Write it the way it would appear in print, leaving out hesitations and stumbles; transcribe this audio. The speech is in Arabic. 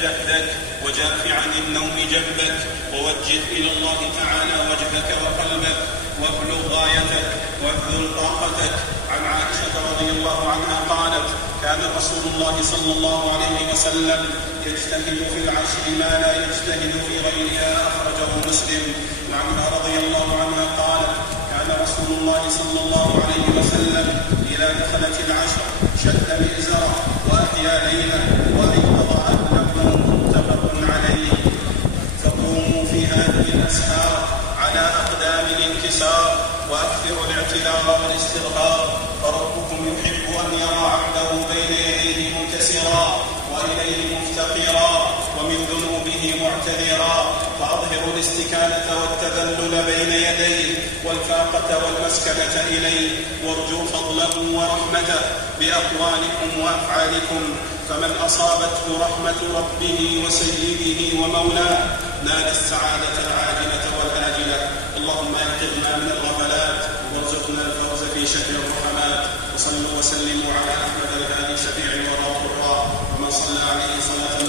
جهدك وجاف عن النوم جنبك ووجه إلى الله تعالى وجهك وقلبك وابلغ غايتك وابذل طاقتك. عن عائشة رضي الله عنها قالت: كان رسول الله صلى الله عليه وسلم يجتهد في العشر ما لا يجتهد في غيرها، أخرجه مسلم. وعنها رضي الله عنها قالت: كان رسول الله صلى الله عليه وسلم إذا دخلت العشر شد مئزره وأحيا ليله وأيقظ أهله، متفق عليه. فقوموا في هذه الأسحار على أقدام الانكسار وأكثروا الاعتذار والاستغفار، فربكم يحب أن يرى عبده بين يديه منكسرا وإليه مفتقرا ومن ذنوبه معتذرا. فأظهروا الاستكانة والتذلل بين يديه والفاقة والمسكنة إليه، وارجوا فضله ورحمته بأقوالكم وأفعالكم. فمن أصابته رحمة ربه وسيده ومولاه نال السعادة العاجلة والآجلة. اللهم أنقذنا من الغفلات وارزقنا الفوز في شهر الرحمات. وصلوا وسلموا على أحمد الهادي شفيع الورى الضراء، ومن صلى عليه صلاة